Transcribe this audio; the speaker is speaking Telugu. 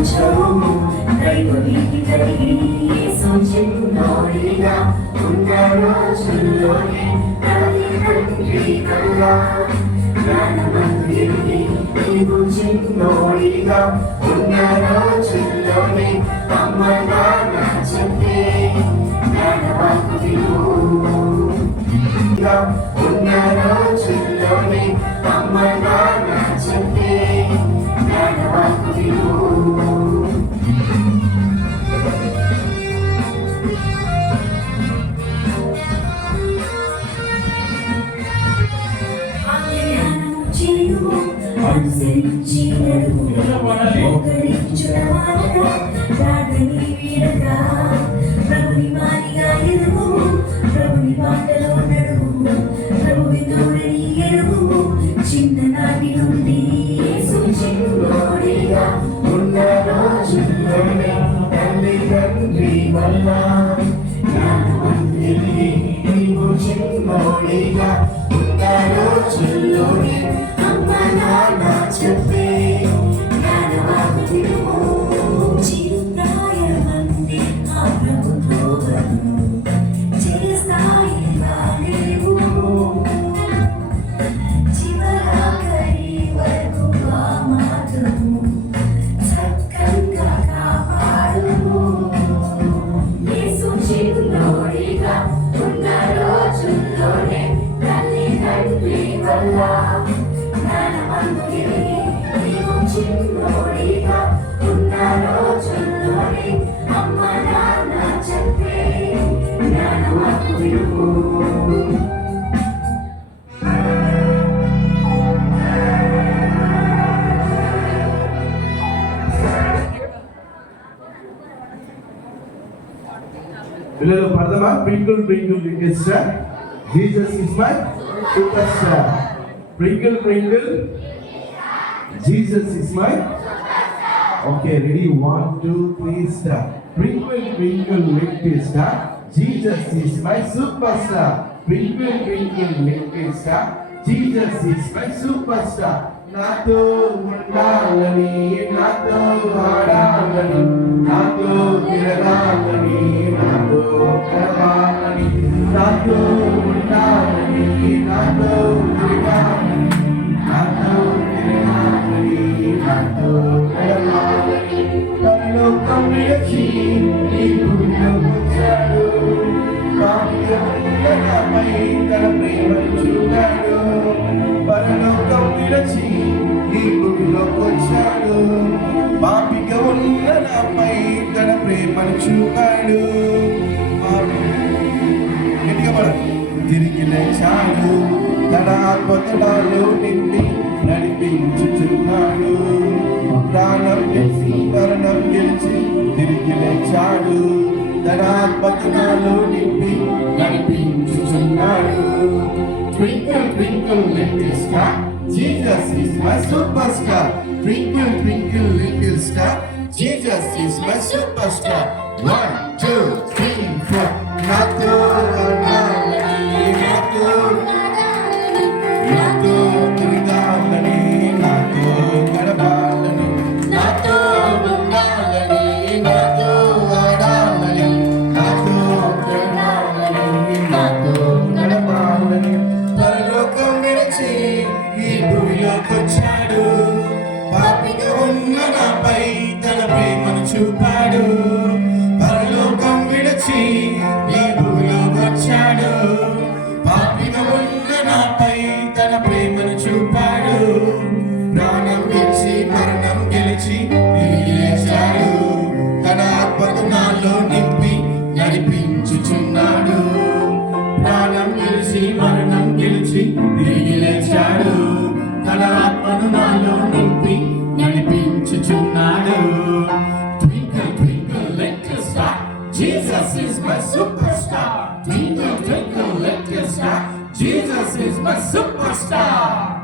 ప్రపంచము దైవ భీతి కలిగి సూచించినోడిగా ఉన్న రోజుల్లోనే తల్లిదండ్రి వల్ల జ్ఞానమందిని నీవు చిన్నోడిగా ఉన్న రోజుల్లోనే అమ్మ నాన్న చెప్పే జ్ఞానవాకు విను ఉన్న రోజుల్లోనే అమ్మ నాన్న చెప్పే జ్ఞానవాకు విను అనుసరించి మోకరించుడవారగా ప్రార్థని వీడగా ప్రభుని మారిగా ఎదుగు ప్రభుని బాటలో నడువు ప్రభుని తోడని ఎరుగు చిన్ననాటి నుండి సూచించినోడిగా ఉన్న రోజుల్లోనే తల్లిదండ్రి వల్ల జ్ఞానవంతుడిని నీవు చిన్నోడిగా ఉన్న రోజుల్లోనే నాన్న చెప్పే జ్ఞానవాకు విను చిరుప్రాయమంది ఆ ప్రభుత్వం చిరస్థాయిగా లేవు చివరాఖరి వరకు ఆ మాటను చక్కగా కాపాడు యేసు చిన్నోడిగా ఉన్న రోజుల్లోనే తల్లిదండ్రి వల్ల నీవు చిన్నోడిగా ఉన్న రోజుల్లోనే అమ్మ నాన్న చెప్పే జ్ఞానవాకు విను పిల్లలు పడదామా twinkle twinkle little star Jesus is my superstar twinkle twinkle Jesus is my okay ready 1 2 3 start twinkle twinkle little star Jesus is my superstar twinkle twinkle little star Jesus is my superstar నాతో ఉండాలని నాతో ఆడాలని నాతో తిరగాలని నాతో కలవాలని నాతో ఉండాలని నాతో తిరగాలని నాతో పరలోకం విడిచి ఈ భూమిలోకి వచ్చాడు పాపిపై తన ప్రేమను చూపాడు పరలోకం విడిచి ఈ భూమిలోకి వచ్చాడు పాపిగా ఉన్న నాపై తన ప్రేమను చూపాడు తిరిగి లేచాడు తన ఆత్మతడాలు నిండి నడిపించుచున్నాడు ప్రాణం తెలిసి మరణం గెలిచి తిరిగి లేచాడు తన ఆత్మతడాలు నిండి నడిపించుచున్నాడు Twinkle twinkle little star Jesus is my superstar Twinkle twinkle little star Jesus is my superstar 1 2 3 4 నాతో తిరగాలని నాతో గడపాలని నాతో ఉండాలని నాతో ఆడాలని నాతో తిరగాలని నాతో గడపాలని పరలోకం విడిచి ఈ భూమిలోకి వచ్చాడు పాపిగా ఉన్న నాపై తన ప్రేమను చూపాడు పరలోకం విడిచి ఈ భూమిలోకి వచ్చాడు పాపిగా ఉన్న నాపై తన ప్రేమను చూపాడు ప్రాణం గెలిచి మరణం గెలిచి తిరిగి లేచాడు తన ఆత్మను నాలో నింపి నడిపించుచున్నాడు ప్రాణం గెలిచి మరణం గెలిచి తిరిగి లేచాడు తన ఆత్మను నాలో నింపి నడిపించుచున్నాడు Twinkle twinkle little star Jesus is my superstar Twinkle twinkle little star Jesus is my superstar